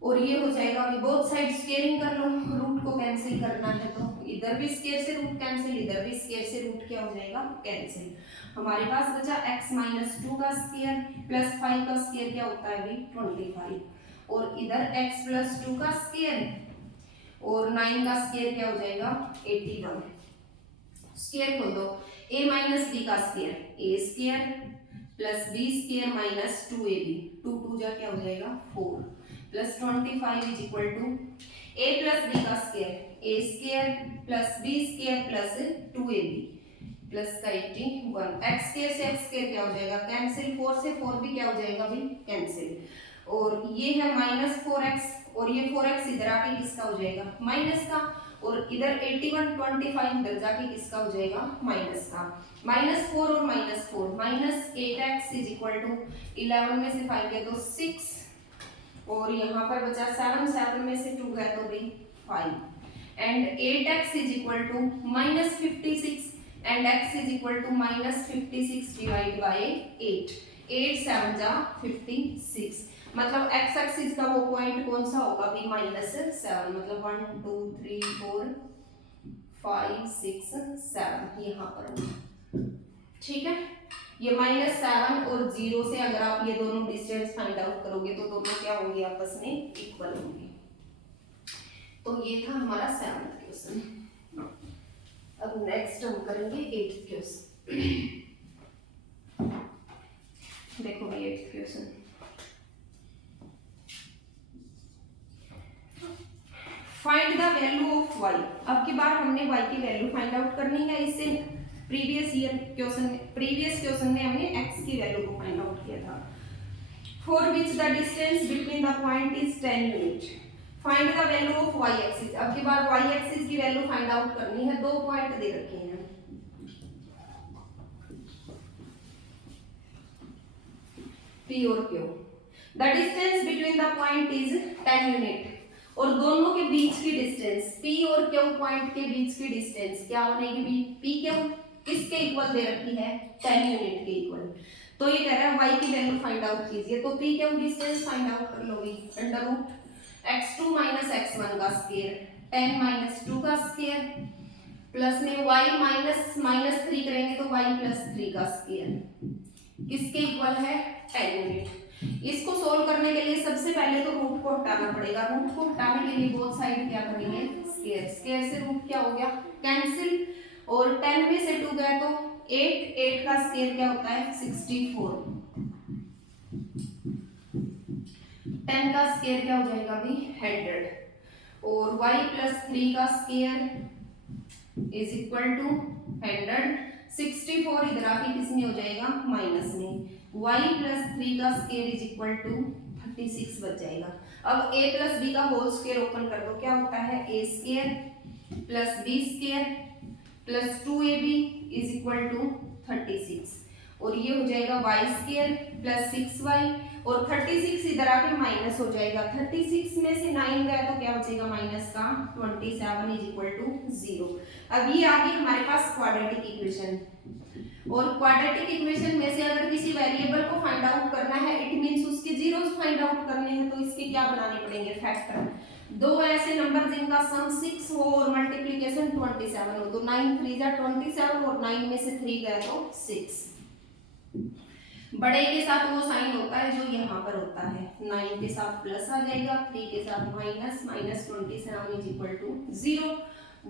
और ये हो जाएगा अभी बोथ साइड स्क्वायरिंग कर लो, रूट को कैंसिल करना है तो इधर भी स्क्वायर से रूट कैंसिल, इधर भी स्क्वायर से रूट क्या हो जाएगा कैंसिल। हमारे पास बचा x माइनस 2 का स्क्वायर प्लस 5 का स्क्वायर क्या होता है भी 25 और इधर x प्लस 2 का स्क्वायर और 9 का स्क्वायर क्या हो जाएगा 81। स्क्वायर खोल दो, a माइनस b का square a square plus b square minus 2ab, 2 2 जा क्या हो जाएगा 4 plus 25 is equal to a plus b का square a square plus b square plus 2ab plus का 81। x स्क्वायर से x स्क्वायर क्या हो जाएगा कैंसिल, 4 से 4 भी क्या हो जाएगा भी कैंसिल। और ये है -4x और ये 4x इधर आके किसका हो जाएगा माइनस का, और इधर 81 25 इधर जाके किसका हो जाएगा, माइनस का। -4 और -4, -8x इज इक्वल टू 11 में से 5 गया तो 6, और यहाँ पर बचा 7 में से 2 गया तो भी 5, and 8x is equal to -56 and x is equal to -56 divide by 8, 8 7 जा 56, मतलब x एक्सिस का वो पॉइंट कौन सा होगा भी, -7, मतलब 1 2 3 4 5 6 7 यहाँ पर होगा, ठीक है। ये -7 और 0 से अगर आप ये दोनों डिस्टेंस फाइंड आउट करोगे तो दोनों क्या होंगे, आपस में इक्वल होंगे। तो ये था हमारा 7th क्वेश्चन। अब नेक्स्ट हम करेंगे 8th क्वेश्चन। देखो भाई 8th question, find the value of y। अब की बार हमने y की वैल्यू फाइंड आउट करनी है। इससे प्रीवियस क्वेश्चन में हमने x की वैल्यू को फाइंड आउट किया था। For which the distance between the point is 10 unit, find the value of y axis. अब की बार y एक्सिस की वैल्यू फाइंड आउट करनी है। 2 पॉइंट दे रखे हैं, P और Q। The distance between the point is 10 unit, और दोनों के बीच की डिस्टेंस P और Q पॉइंट के बीच की डिस्टेंस क्या बनेगी, P Q किसके इक्वल दे रखी है, 10 यूनिट के इक्वल। तो ये कह रहा है y की वैल्यू फाइंड आउट कीजिए। तो P Q distance find out कर लोगे, अंडर रूट x2 x1 का स्क्वायर 10 2 का स्क्वायर प्लस में y -3 करेंगे तो y +3 का स्क्वायर किसके इक्वल है, 10 यूनिट। इसको सोल्व करने के लिए सबसे पहले तो रूट को हटाना पड़ेगा। रूट को हटाने के लिए बोथ साइड क्या करेंगे, स्क्वायर। स्क्वायर से रूट क्या हो गया, कैंसिल, और 10 में से 2 गया तो 8, 8 का स्क्वायर क्या होता है, 64, 10 का स्क्वायर क्या हो जाएगा भी, 100, और y +3 का स्क्वायर इज इक्वल टू 100, 64 इधर आके किस में हो जाएगा, माइनस में, y +3 का स्क्वायर इज इक्वल टू 36 बच जाएगा। अब a + b का होल स्क्वायर ओपन कर दो, क्या होता है, a square + b square + 2ab is equal to 36, और ये हो जाएगा y स्क्वायर + 6y, और 36 इधर आके माइनस हो जाएगा। 36 में से 9 गया तो क्या बचेगा, माइनस का 27 इज इक्वल टू 0। अब ये आ गई हमारे पास क्वाड्रेटिक इक्वेशन, और क्वाड्रेटिक इक्वेशन में से अगर किसी वेरिएबल को फाइंड आउट करना है, इट मींस उसके जीरोस फाइंड आउट करने हैं, तो इसके क्या बनाने पड़ेंगे, फैक्टर। 2 ऐसे नंबर जिनका सम 6 हो और मल्टीप्लिकेशन 27 हो, तो 9 3 जा 27, और 9 में से 3 गया तो 6। बड़े के साथ वो साइन होता है जो यहाँ पर होता है, 9 के साथ प्लस आ जाएगा, 3 के साथ minus, -27 is equal to 0।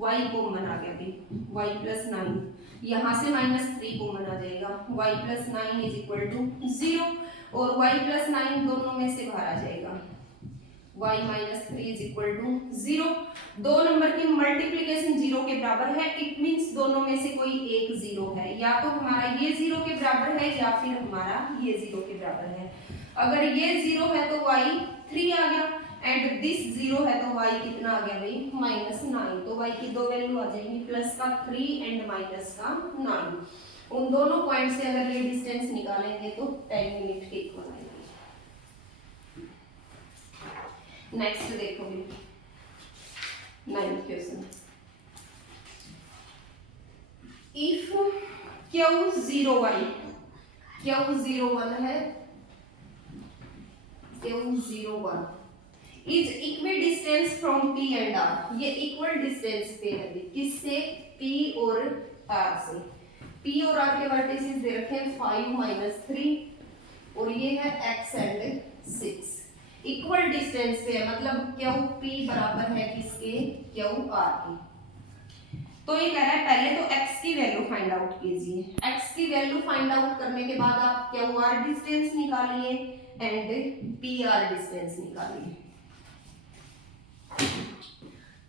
y common आ गया भाई, y + 9, यहाँ से -3 कॉमन आ जाएगा, y + 9 इज इक्वल टू 0, और y + 9 दोनों में से बाहर आ जाएगा, y -3 इज इक्वल टू 0। दो नंबर की मल्टीप्लिकेशन 0 के बराबर है, इट मींस दोनों में से कोई एक 0 है, या तो हमारा ये 0 के बराबर है या फिर हमारा ये 0 के बराबर है। अगर ये 0 है तो y 3 आ गया, एंड दिस 0 है तो y कितना आ गया भाई, -9। तो y की दो वैल्यू आ जाएगी, प्लस का 3 एंड माइनस का 9। उन दोनों पॉइंट से अगर ये डिस्टेंस निकालेंगे तो 10 यूनिट के इक्वल आएगी। नेक्स्ट देखो भी 9th क्वेश्चन, इफ Q01 है, Q01 is equal distance from P and R। ये इक्वल डिस्टेंस पे है, किससे, P और R से। P और R के वर्टिसेस दे रखे हैं 5 -3, और ये है x एंड 6। इक्वल डिस्टेंस पे है, मतलब QP बराबर है किसके, QR के। तो ये कह रहा है पहले तो x की वैल्यू फाइंड आउट कीजिए। x की वैल्यू फाइंड आउट करने के बाद आप QR डिस्टेंस निकालिए एंड PR डिस्टेंस निकालिए।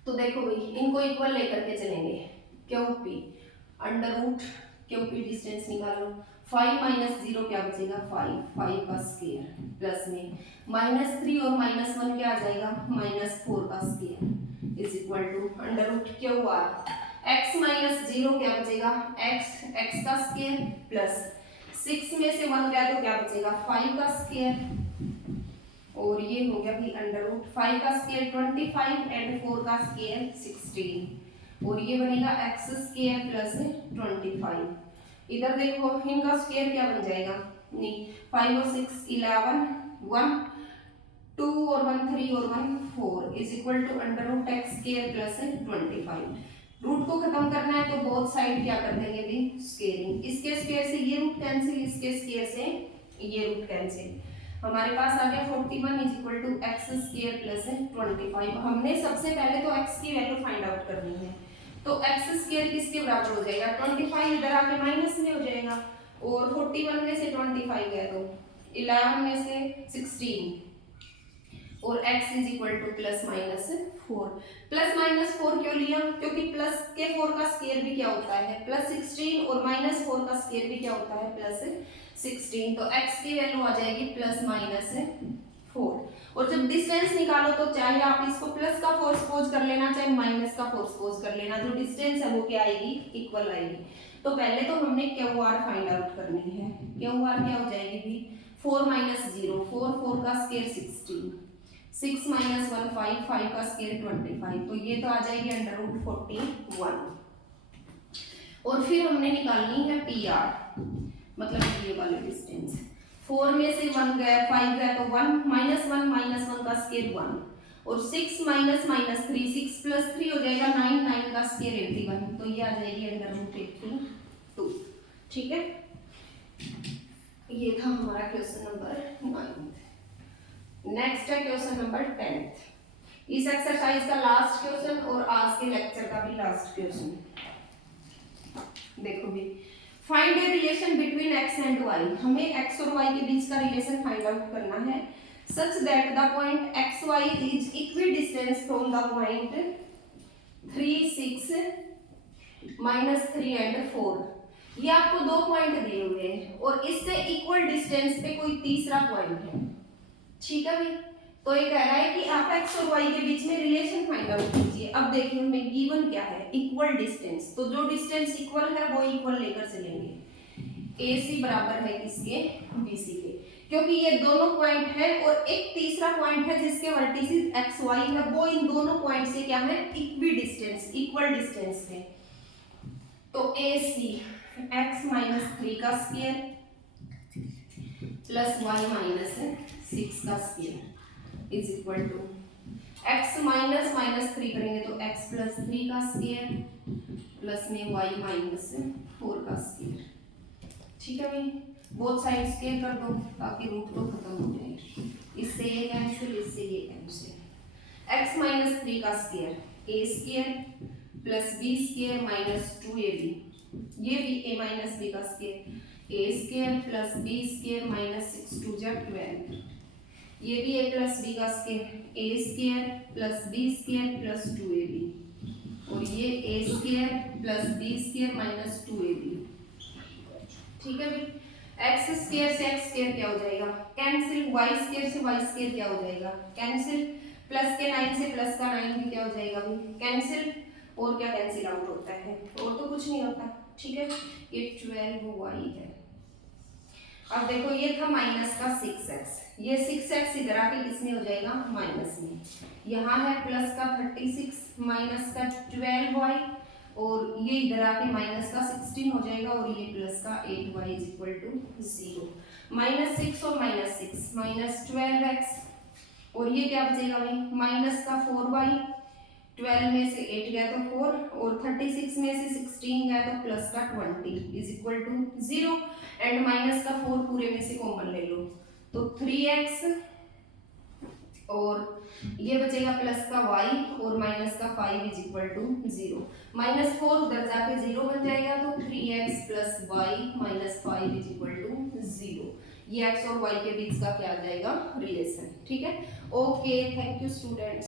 तो देखो भाई, इनको इक्वल लेकर के चलेंगे, QP under root QP distance निकालो, 5 - 0 क्या बचेगा, 5 का स्क्वायर प्लस में -3 और -1 क्या आ जाएगा, -4 का square is equal to under root Q R X minus 0 क्या बचेगा एक्स का स्क्वायर प्लस 6 में से 1 गया तो क्या बचेगा 5 का स्क्वायर और ये हो गया भी अंडर रूट 5 का स्क्वायर 25 एंड 4 का स्क्वायर 16 और ये बनेगा एक्स स्क्वायर प्लस 25। इधर देखो इनका स्क्वायर क्या बन जाएगा नहीं 5 और 6 11 1 2 और 1 3 और 1 4 is equal to under root x square plus 25। Root को खत्म करना है तो बोथ साइड क्या कर देंगे भी स्क्वायरिंग। इसके स्क्वायर से ये रूट कैंसिल इसके स्क्वायर से ये रूट कैंसिल। हमारे पास आ गया 41 is equal to x square plus 25। हमने सबसे पहले तो x की वैल्यू फाइंड आउट करनी है तो एक्स स्क्वायर किसके बराबर हो जाएगा 25 इधर आके माइनस में हो जाएगा और 41 में से 25 गया तो 11 में से 16 और x is equal two plus minus 4। Plus minus 4 क्यों लिया क्योंकि प्लस के 4 का स्क्वायर भी क्या होता है प्लस 16 और माइनस 4 का स्क्वायर भी क्या होता है प्लस 16। तो x की वैल्यू आ जाएगी प्लस माइनस 4 और जब डिस्टेंस निकालो तो चाहे आप इसको प्लस का 4 सपोज कर लेना चाहे माइनस का 4 सपोज कर लेना जो डिस्टेंस है वो क्या आएगी इक्वल आएगी। तो पहले तो हमने क्यू आर फाइंड आउट करनी है। क्यू आर क्या हो जाएगी भी 4 माइनस 0 4 4 का स्क्वायर 16 6 माइनस 1 5 5 का स्क्वायर 25 तो ये तो आ जाएगी अंडर रूट 41। और फिर हमने निकालनी है पी आर मतलब ये वाले डिस्टेंस 4 में से 1 गया 5 गया तो 1 माइनस 1 का स्क्वायर 1 और 6 माइनस 3 6 प्लस 3 हो जाएगा 9 9 का स्क्वायर 81 तो ये आ जाएगी अंडर रूट 82। ठीक है ये था हमारा क्वेश्चन नंबर 9। नेक्स्ट है क्वेश्चन नंबर 10। इस एक्सरसाइज का लास्ट क्वेश्चन और आज के लेक्चर का भी लास्ट क्वेश्चन। देखो भी find a relation between x and y। हमें x और y के बीच का रिलेशन फाइंड आउट करना है such that the point xy is equidistance from the point 3 6 -3 and 4। ये आपको दो पॉइंट दिए हुए हैं और इससे इक्वल डिस्टेंस पे कोई तीसरा पॉइंट है। ठीक है भाई तो ये कह रहा है कि आप x और y के बीच में रिलेशन फाइंड आउट कीजिए। अब देखिए हमें गिवन क्या है इक्वल डिस्टेंस तो जो डिस्टेंस इक्वल है वो इक्वल लेकर चलेंगे। AC बराबर है किसके BC के क्योंकि ये दोनों पॉइंट है और एक तीसरा पॉइंट है जिसके वर्टिसेस XY है वो इन दोनों पॉइंट से क्या है इक्वल डिस्टेंस पे। तो AC x माइनस 3 का स्क्वायर प्लस y माइनस 6 का square is equal to x minus 3 करेंगे तो x प्लस 3 का स्क्वायर प्लस में y माइनस 4 का स्क्वायर। ठीक है भाई बोथ साइड स्क्वायर कर दो ताकि रूट तो खत्म हो जाए। इससे ये कैंसिल इससे ये कैंसिल। x माइनस 3 का square a square plus b square minus 2ab ये भी a माइनस b का square a square plus b square minus 6 2 जा 12 ये भी a प्लस b का square a square plus b square plus 2ab और ये a square plus b square minus 2ab। ठीक है भाई x स्क्वायर से x स्क्वायर क्या हो जाएगा कैंसिल y स्क्वायर से y स्क्वायर क्या हो जाएगा कैंसिल प्लस के 9 से प्लस का 9 भी क्या हो जाएगा भाई कैंसिल और क्या कैंसिल आउट होता है और तो कुछ नहीं होता। ठीक है ये 12y है। अब देखो ये था माइनस का 6x ये 6x इधर आके किसमें हो जाएगा माइनस में। यहाँ है प्लस का 36 माइनस का 12y और ये इधर आके माइनस का 16 हो जाएगा और ये प्लस का 8y is equal to 0। Minus 6 और माइनस 6 माइनस 12x और ये क्या बचेगा भाई माइनस का 4y 12 में से 8 गया तो 4 और 36 में से 16 गया तो प्लस का 20 is equal to 0 and minus का 4 पूरे में से कॉमन ले लो तो 3x और ये बचेगा प्लस का y और माइनस का 5 इज इक्वल टू 0। माइनस 4 उधर जाके 0 बन जाएगा तो 3x plus y minus 5 is equal to 0। ये x और y के बीच का क्या आ जाएगा रिलेशन। ठीक है ओके थैंक यू स्टूडेंट्स।